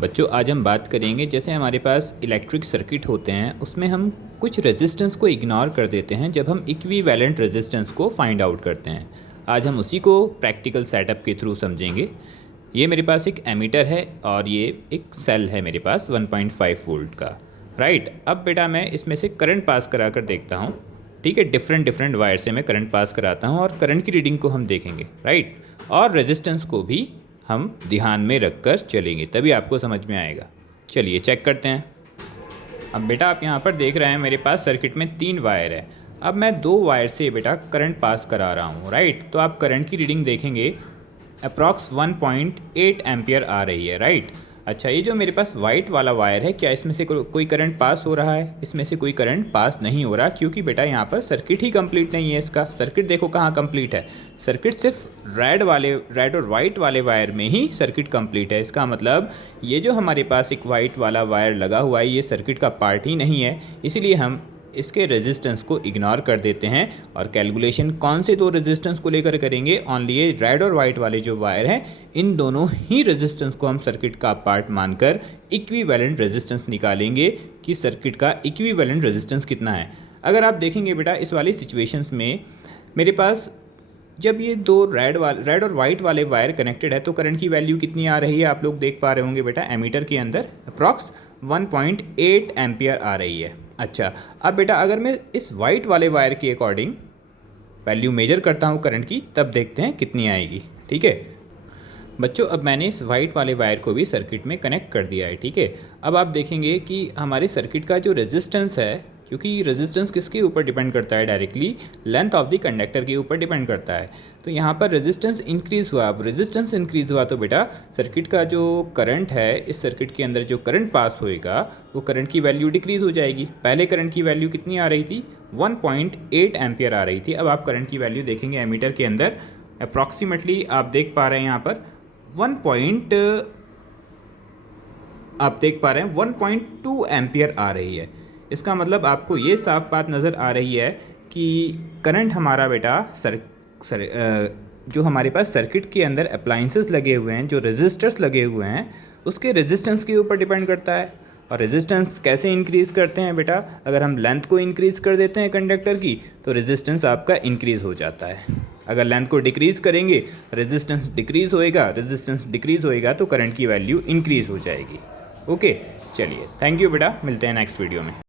बच्चों आज हम बात करेंगे जैसे हमारे पास इलेक्ट्रिक सर्किट होते हैं उसमें हम कुछ रेजिस्टेंस को इग्नोर कर देते हैं जब हम इक्विवेलेंट रेजिस्टेंस को फाइंड आउट करते हैं। आज हम उसी को प्रैक्टिकल सेटअप के थ्रू समझेंगे। ये मेरे पास एक एमीटर है और ये एक सेल है मेरे पास 1.5 वोल्ट का। राइट, अब बेटा मैं इसमें से करंट पास करा कर देखता हूँ। ठीक है, डिफरेंट वायर से मैं करंट पास कराता हूँ और करंट की रीडिंग को हम देखेंगे। राइट, और रेजिस्टेंस को भी हम ध्यान में रखकर चलेंगे, तभी आपको समझ में आएगा। चलिए चेक करते हैं। अब बेटा आप यहाँ पर देख रहे हैं मेरे पास सर्किट में 3 वायर है। अब मैं 2 वायर से बेटा करंट पास करा रहा हूँ। राइट, तो आप करंट की रीडिंग देखेंगे अप्रॉक्स 1.8 एम्पियर आ रही है। राइट, अच्छा ये जो मेरे पास वाइट वाला वायर है, क्या इसमें से कोई करंट पास हो रहा है? इसमें से कोई करंट पास नहीं हो रहा, क्योंकि बेटा यहाँ पर सर्किट ही कंप्लीट नहीं है। इसका सर्किट देखो कहाँ कंप्लीट है। सर्किट सिर्फ रेड और वाइट वाले वायर में ही सर्किट कंप्लीट है। इसका मतलब ये जो हमारे पास एक वाइट वाला वायर लगा हुआ है ये सर्किट का पार्ट ही नहीं है, इसीलिए हम इसके रेजिस्टेंस को इग्नोर कर देते हैं और कैलकुलेशन कौन से 2 रेजिस्टेंस को लेकर करेंगे? ओनली ये रेड और वाइट वाले जो वायर हैं इन दोनों ही रेजिस्टेंस को हम सर्किट का पार्ट मानकर इक्विवेलेंट रेजिस्टेंस निकालेंगे कि सर्किट का इक्विवेलेंट रेजिस्टेंस कितना है। अगर आप देखेंगे बेटा इस वाली सिचुएशंस में मेरे पास जब ये 2 रेड और वाइट वाले वायर कनेक्टेड है तो करंट की वैल्यू कितनी आ रही है? आप लोग देख पा रहे होंगे बेटा एमीटर के अंदर अप्रॉक्स 1.8 एम्पियर आ रही है। अच्छा, अब बेटा अगर मैं इस वाइट वाले वायर के अकॉर्डिंग वैल्यू मेजर करता हूँ करंट की, तब देखते हैं कितनी आएगी। ठीक है बच्चों, अब मैंने इस वाइट वाले वायर को भी सर्किट में कनेक्ट कर दिया है। ठीक है, अब आप देखेंगे कि हमारे सर्किट का जो रेजिस्टेंस है, क्योंकि रेजिस्टेंस किसके ऊपर डिपेंड करता है? Directly length of the conductor के ऊपर डिपेंड करता है। तो यहाँ पर रेजिस्टेंस इंक्रीज़ हुआ। अब रेजिस्टेंस इंक्रीज़ हुआ तो बेटा सर्किट का जो करंट है, इस सर्किट के अंदर जो करंट पास होएगा वो करंट की वैल्यू डिक्रीज़ हो जाएगी। पहले करंट की वैल्यू कितनी आ रही थी? 1.8 एम्पियर आ रही थी। अब आप करंट की वैल्यू देखेंगे एमीटर के अंदर अप्रॉक्सीमेटली आप देख पा रहे हैं यहाँ पर 1.2 एम्पियर आ रही है। इसका मतलब आपको ये साफ बात नज़र आ रही है कि करंट हमारा बेटा जो हमारे पास सर्किट के अंदर अप्लाइंसेस लगे हुए हैं, जो रेजिस्टर्स लगे हुए हैं, उसके रेजिस्टेंस के ऊपर डिपेंड करता है। और रेजिस्टेंस कैसे इंक्रीज़ करते हैं बेटा? अगर हम लेंथ को इंक्रीज़ कर देते हैं कंडक्टर की तो रेजिस्टेंस आपका इंक्रीज़ हो जाता है। अगर लेंथ को डिक्रीज़ करेंगे रेजिस्टेंस डिक्रीज़ होएगा तो करंट की वैल्यू इंक्रीज़ हो जाएगी। ओके, चलिए थैंक यू बेटा, मिलते हैं नेक्स्ट वीडियो में।